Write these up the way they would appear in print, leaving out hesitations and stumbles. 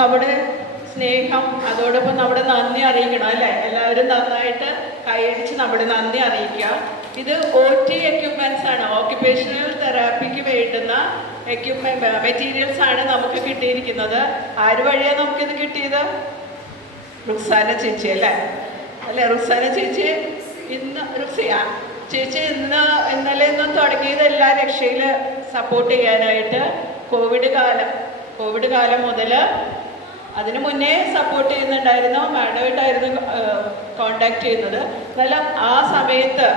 നമ്മുടെ സ്നേഹം, അതോടൊപ്പം നമ്മുടെ നന്ദി അറിയിക്കണം അല്ലേ? എല്ലാവരും നന്നായിട്ട് കൈയടിച്ച് നമ്മുടെ നന്ദി അറിയിക്കുക. ഇത് OT എക്യുപ്മെൻറ്റ്സ് ആണ്, ഓക്യുപേഷണൽ തെറാപ്പിക്ക് വേണ്ടുന്ന മെറ്റീരിയൽസ് ആണ് നമുക്ക് കിട്ടിയിരിക്കുന്നത്. ആര് വഴിയാണ് നമുക്കിത് കിട്ടിയത്? റുക്സാന ചേച്ചി അല്ലേ? റുക്സാന ചേച്ചി ചേച്ചി ഇന്നലെ ഇന്നും തുടങ്ങിയത് എല്ലാ രക്ഷയിൽ സപ്പോർട്ട് ചെയ്യാനായിട്ട്. കോവിഡ് കാലം മുതൽ അതിനു മുന്നേ സപ്പോർട്ട് ചെയ്യുന്നുണ്ടായിരുന്നു. മാഡമായിട്ടായിരുന്നു കോണ്ടാക്ട് ചെയ്യുന്നത്. എന്നാലും ആ സമയത്ത്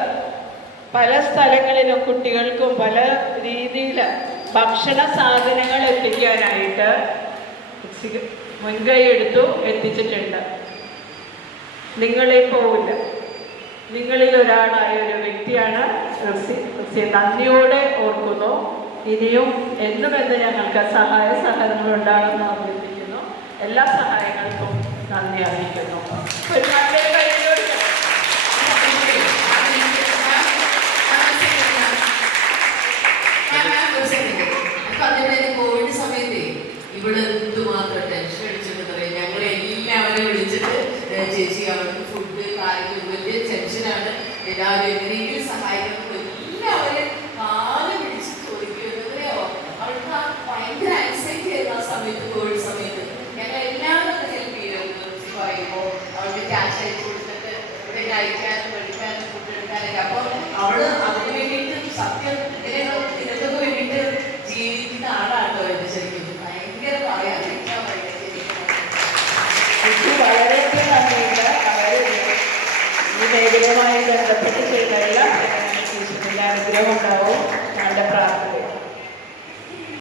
പല സ്ഥലങ്ങളിലും കുട്ടികൾക്കും പല രീതിയിൽ ഭക്ഷണ സാധനങ്ങൾ എത്തിക്കാനായിട്ട് മുൻകൈ എടുത്തു എത്തിച്ചിട്ടുണ്ട്. നിങ്ങളെ പോവില്ല, നിങ്ങളിൽ ഒരാളായ ഒരു വ്യക്തിയാണ് റസി. നന്ദിയോടെ ഓർക്കുന്നു. ഇനിയും എന്നുമെന്ന് ഞങ്ങൾക്ക് സഹായ സഹകരണങ്ങൾ ഉണ്ടാകുമെന്ന് അഭ്യർത്ഥിക്കുന്നു. എല്ലാ സഹായങ്ങൾക്കും നന്ദി അറിയിക്കുന്നു. ഒരു നല്ലൊരു കൈയ്യോട് കോവിഡ് സമയത്ത് ഇവിടെ എന്തുമാത്രം ടെൻഷൻ അടിച്ചിട്ട് പറയാം. ഞങ്ങളെ എല്ലാവരെയും വിളിച്ചിട്ട് ചേച്ചി അവർക്ക് ഫുഡ് കാര്യങ്ങൾ വലിയ ടെൻഷനാണ്, എല്ലാവരും എങ്ങനെയെങ്കിലും സഹായിക്കണം എല്ലാവരും കാലം പിടിച്ച് ചോദിക്കുകയോ. അവർക്ക് ഭയങ്കര ആൻസൈറ്റി ആയിരുന്നു ആ സമയത്ത്, കോവിഡ് സമയത്ത്. ഞങ്ങൾ എല്ലാവരും ഹെൽപ്പ് ചെയ്യുന്നു പറയുമ്പോൾ അവർക്ക് ക്യാഷ് അയച്ചു കൊടുത്തിട്ട് ഇവിടെ കഴിക്കാനും പഠിക്കാനും ഫുഡ് എടുക്കാനൊക്കെ. അപ്പോൾ അവള് അതിന് വേണ്ടിയിട്ട് സത്യം ഇതൊക്കെ വേണ്ടിയിട്ട് ജീവിക്കുന്ന ആളാട്ടോ എന്റെ ശരിക്കും. ഭയങ്കര പറയാം വളരെയധികം നന്ദിയുണ്ട്. ഈ മേഖലയുമായി ബന്ധപ്പെട്ട് ചെയ്ത എല്ലാ അനുഗ്രഹം ഉണ്ടാവും ഞങ്ങളുടെ പ്രാർത്ഥന.